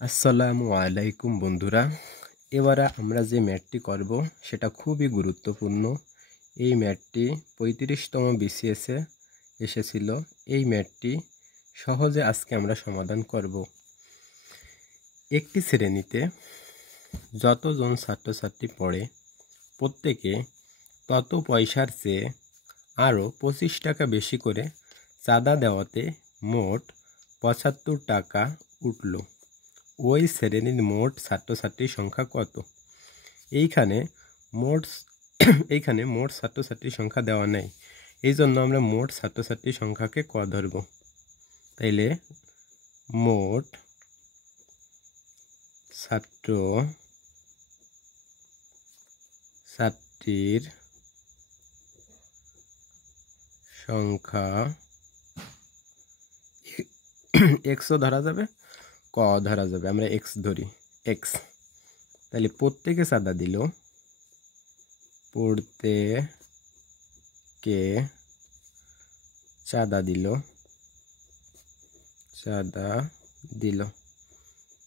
আসসালামু আলাইকুম বন্ধুরা, এবারে আমরা যে ম্যাথটি করব সেটা খুবই গুরুত্বপূর্ণ। এই ম্যাথটি 35তম বিসিএসে এসেছিল। এই ম্যাথটি সহজে আজকে আমরা সমাধান করব। একটি শ্রেণীতে যতজন ছাত্রছাত্রী পড়ে প্রত্যেকে তত পয়সার চেয়ে আরও 25 টাকা বেশি করে চাঁদা দেওয়াতে মোট 75 টাকা উঠল। ওই শ্রেণীর মোট ছাত্রছাত্রীর সংখ্যা কত? এইখানে মোট ছাত্রছাত্রীর সংখ্যা দেওয়া নেই, এই জন্য আমরা মোট ছাত্রছাত্রীর সংখ্যাকে ক ধরব। তাইলে মোট ছাত্রছাত্রীর সংখ্যা এক্সও ধরা যাবে, ক ধরা যাবে। আমরা এক্স ধরি, এক্স। তাহলে প্রত্যেকে চাঁদা দিল, চাঁদা দিল।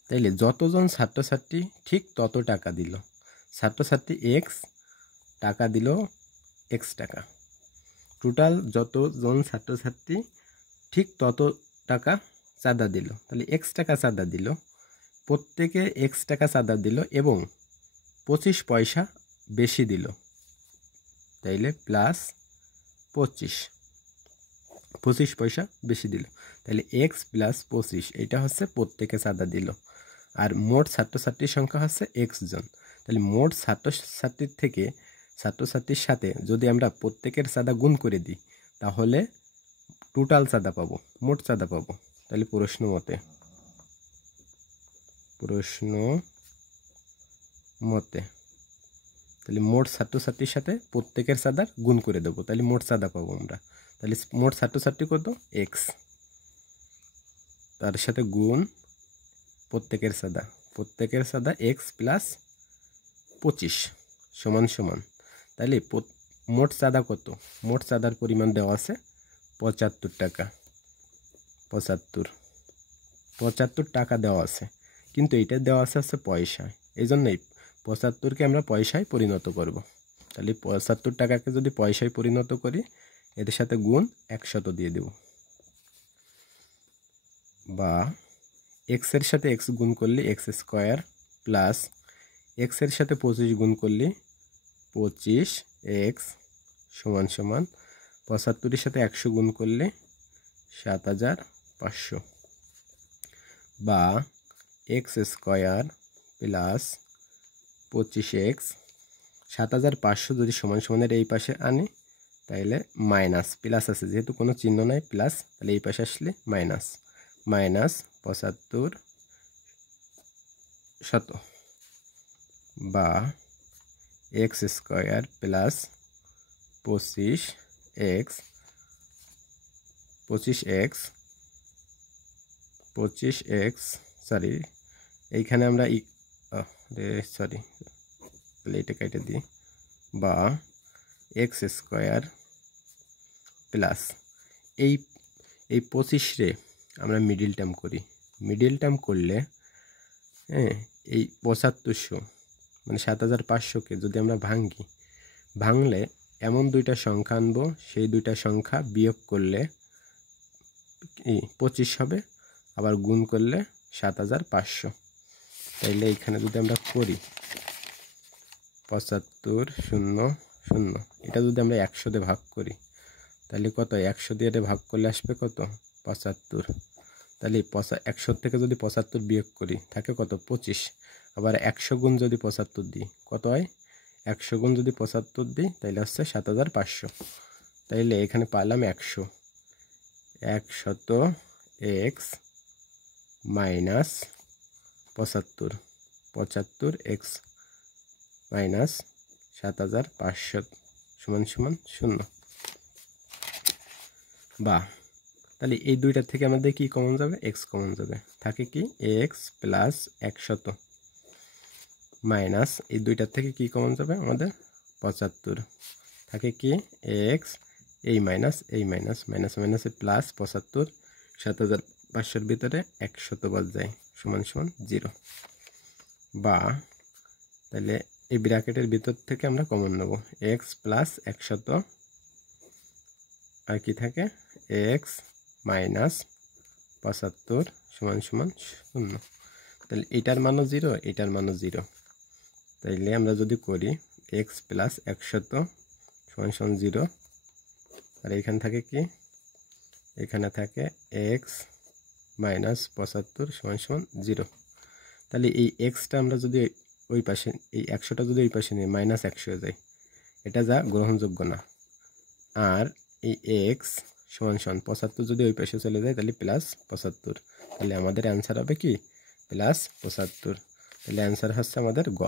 তাইলে যতজন ছাত্রছাত্রী ঠিক তত টাকা দিল। ছাত্রছাত্রী এক্স, টাকা দিল এক্স টাকা। টোটাল যতজন ছাত্রছাত্রী ঠিক তত টাকা চাঁদা দিল। তাহলে এক্স টাকা চাঁদা দিল, প্রত্যেকে এক্স টাকা চাঁদা দিল এবং 25 পয়সা বেশি দিল। তাইলে প্লাস 25 পয়সা বেশি দিল। তাহলে এক্স প্লাস 25, এটা হচ্ছে প্রত্যেকে চাঁদা দিল। আর মোট ছাত্রছাত্রীর সংখ্যা হচ্ছে এক্স জন। তাহলে মোট ছাত্রছাত্রীর সাথে যদি আমরা প্রত্যেকের চাঁদা গুণ করে দিই তাহলে টোটাল চাঁদা পাবো, মোট চাঁদা পাবো। তাহলে প্রশ্ন মতে তাহলে মোট ছাত্রছাত্রীর সাথে প্রত্যেকের চাঁদার গুণ করে দেবো, তাহলে মোট চাঁদা পাবো আমরা। তাহলে মোট ছাত্রছাত্রী কত? এক্স, তার সাথে গুণ প্রত্যেকের চাঁদা এক্স প্লাস 25 সমান সমান। তাহলে মোট চাঁদা কত? মোট চাঁদার পরিমাণ দেওয়া আছে 75 টাকা। 75 টাকা দেওয়া আছে, কিন্তু এটা দেওয়া আছে পয়সায়, এই জন্যই 75কে আমরা পয়সায় পরিণত করব। তাহলে 75 টাকাকে যদি পয়সায় পরিণত করি এদের সাথে গুণ 100 দিয়ে দেব, বা এক্সের সাথে এক্স গুণ করলে এক্স স্কোয়ার প্লাস এক্সের সাথে 25 গুণ করলে 25 এক্স সমান সমান 75-এর সাথে 100 গুণ করলে 7500, বা এক্স স্কোয়ার প্লাস 25x 7500 যদি সমান সমানের এই পাশে আনি তাহলে মাইনাস, প্লাস আছে যেহেতু কোনো চিহ্ন নাই প্লাস, তাহলে এই পাশে আসলে মাইনাস 75 শত, বা x square plus 25x sorry, এইখানে আমরা এটা কেটে দিই, বা এক্স স্কোয়ার প্লাস এই 25 রে আমরা মিডিল টার্ম করি। মিডিল টার্ম করলে এই 7500 মানে 7500কে যদি আমরা ভাঙলে এমন দুইটা সংখ্যা আনবো, সেই দুইটা সংখ্যা বিয়োগ করলে 25 হবে, আবার গুণ করলে 7500। তাইলে এইখানে যদি আমরা করি 75 0 0, এটা যদি আমরা 100 দিয়ে ভাগ করি তাহলে কত? 100 দিয়ে ভাগ করলে আসবে কত? 75। তাহলে 100 থেকে যদি 75 বিয়োগ করি থাকে কত? 25। আবার 100 গুণ যদি 75 দিই কত হয়? 100 গুণ যদি 75 দিই তাহলে হচ্ছে 7500। তাইলে এখানে পাইলাম 100 এক্স মাইনাস 75 এক্স মাইনাস 7500 সমান সমান 0। বা তাহলে এই দুইটা থেকে আমাদের কি কমন যাবে? এক্স কমন যাবে, থাকে কি? এক্স প্লাস 100 মাইনাস এই দুইটার থেকে কি কমন যাবে আমাদের? 75, থাকে কি? এক্স, এই মাইনাস মাইনাসে প্লাস 75, 7500-এর ভিতরে 100 বাদ যায় সমান সমান 0, বা তাহলে এই ব্র্যাকেটের ভিতর থেকে আমরা কমন নেব x প্লাস 100 আর কি থাকে x মাইনাস 75 সমান সমান 0। তাহলে এটার মানও 0, এটার মানও 0। তাইলে আমরা যদি করি x প্লাস 100 সমান সমান 0, আর এইখানে থাকে কি, এখানে থাকে x মাইনাস 75 সমান সমান 0। তাহলে এই এক্সটা আমরা যদি ওই পাশে, এই 100টা যদি ওই পাশে নিয়ে মাইনাস 100 হয়ে যায়, এটা যা গ্রহণযোগ্য না। আর এই এক্স সমান সমান 75 যদি ওই পাশে চলে যায় তাহলে প্লাস 75, তাহলে আমাদের অ্যান্সার হবে কি প্লাস 75। তাহলে অ্যান্সার হচ্ছে আমাদের গ।